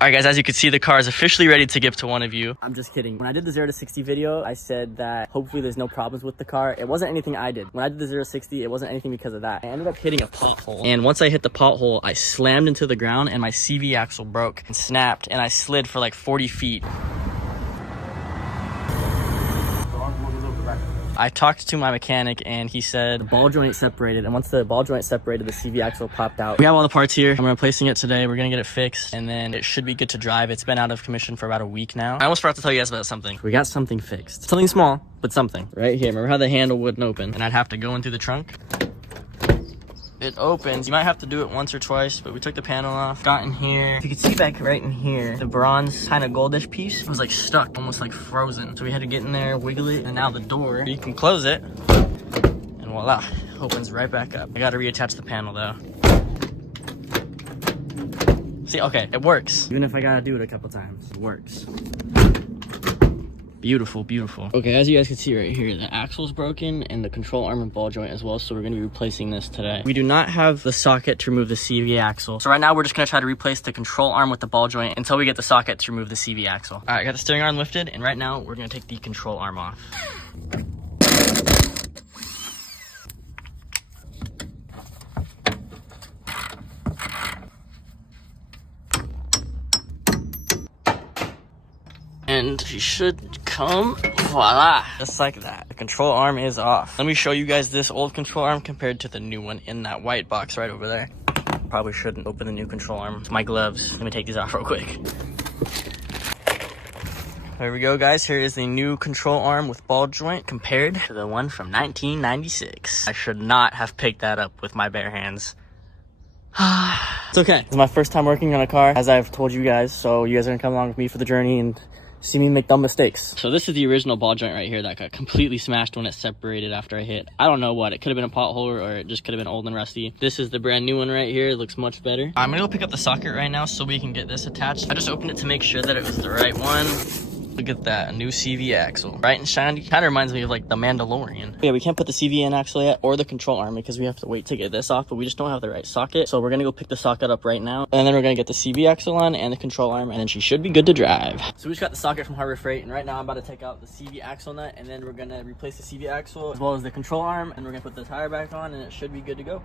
Alright guys, as you can see, the car is officially ready to give to one of you. I'm just kidding. When I did the 0 to 60 video, I said that hopefully there's no problems with the car. It wasn't anything I did. When I did the 0 to 60, it wasn't anything because of that. I ended up hitting a pothole. And once I hit the pothole, I slammed into the ground and my CV axle broke and snapped and I slid for like 40 feet. I talked to my mechanic and he said the ball joint separated, and once the ball joint separated, the CV axle popped out. We have all the parts here. I'm replacing it today. We're gonna get it fixed and then it should be good to drive. It's been out of commission for about a week now. I almost forgot to tell you guys about something. We got something fixed. Something small, but something. Right here. Remember how the handle wouldn't open and I'd have to go in through the trunk? It opens. You might have to do it once or twice, but we took the panel off, got in here. If you can see back right in here, the bronze kind of goldish piece was like stuck, almost like frozen. So we had to get in there, wiggle it, and now the door, you can close it, and voila, opens right back up. I gotta reattach the panel though. See, okay, it works. Even if I gotta do it a couple times, it works. Beautiful, beautiful. Okay, as you guys can see right here, the axle's broken and the control arm and ball joint as well, so we're gonna be replacing this today. We do not have the socket to remove the CV axle. So right now we're just gonna try to replace the control arm with the ball joint until we get the socket to remove the CV axle. All right, I got the steering arm lifted, and right now we're gonna take the control arm off. And she should come, voila, just like that. The control arm is off. Let me show you guys this old control arm compared to the new one in that white box right over there. Probably shouldn't open the new control arm. My gloves. Let me take these off real quick. There we go, guys. Here is the new control arm with ball joint compared to the one from 1996. I should not have picked that up with my bare hands. It's okay. It's my first time working on a car, as I've told you guys, so you guys are gonna come along with me for the journey and see me make dumb mistakes. So this is the original ball joint right here that got completely smashed when it separated after I hit. I don't know what. It could have been a pothole or it just could have been old and rusty. This is the brand new one right here. It looks much better. I'm gonna go pick up the socket right now so we can get this attached. I just opened it to make sure that it was the right one. Look at that, a new CV axle. Bright and shiny. Kind of reminds me of like the Mandalorian. Yeah, we can't put the CV in axle yet or the control arm because we have to wait to get this off, but we just don't have the right socket. So we're gonna go pick the socket up right now. And then we're gonna get the CV axle on and the control arm, and then she should be good to drive. So we just got the socket from Harbor Freight, and right now I'm about to take out the CV axle nut, and then we're gonna replace the CV axle as well as the control arm, and we're gonna put the tire back on, and it should be good to go.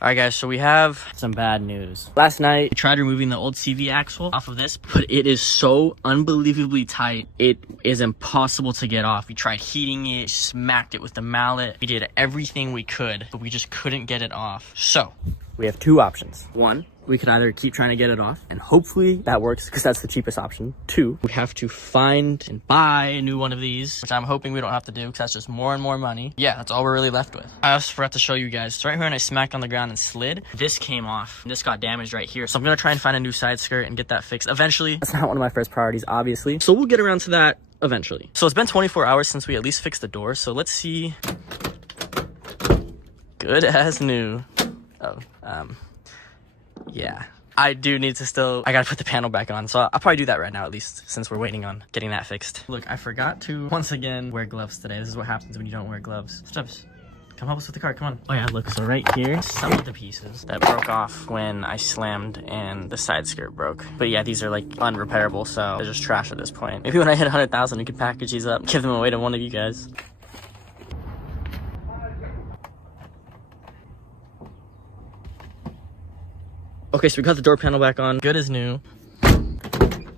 Alright guys, so we have some bad news. Last night, I tried removing the old CV axle off of this, but it is so unbelievably tight. It is impossible to get off. We tried heating it, smacked it with the mallet. We did everything we could, but we just couldn't get it off. So, we have two options. One, we could either keep trying to get it off, and hopefully that works because that's the cheapest option. Two, we have to find and buy a new one of these, which I'm hoping we don't have to do because that's just more and more money. Yeah, that's all we're really left with. I also forgot to show you guys. So right here when I smacked on the ground and slid, this came off. And this got damaged right here. So I'm gonna try and find a new side skirt and get that fixed eventually. That's not one of my first priorities, obviously. So we'll get around to that eventually. So it's been 24 hours since we at least fixed the door. So let's see. Good as new. Oh, yeah. I do need to I gotta put the panel back on, so I'll probably do that right now at least, since we're waiting on getting that fixed. Look, I forgot to, once again, wear gloves today. This is what happens when you don't wear gloves. Steps, come help us with the car, come on. Oh yeah, look, so right here, some of the pieces that broke off when I slammed and the side skirt broke. But yeah, these are like unrepairable, so they're just trash at this point. Maybe when I hit 100,000, we could package these up, give them away to one of you guys. Okay, so we got the door panel back on. Good as new.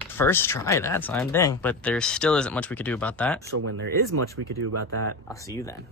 First try that time, dang. But there still isn't much we could do about that. So when there is much we could do about that, I'll see you then.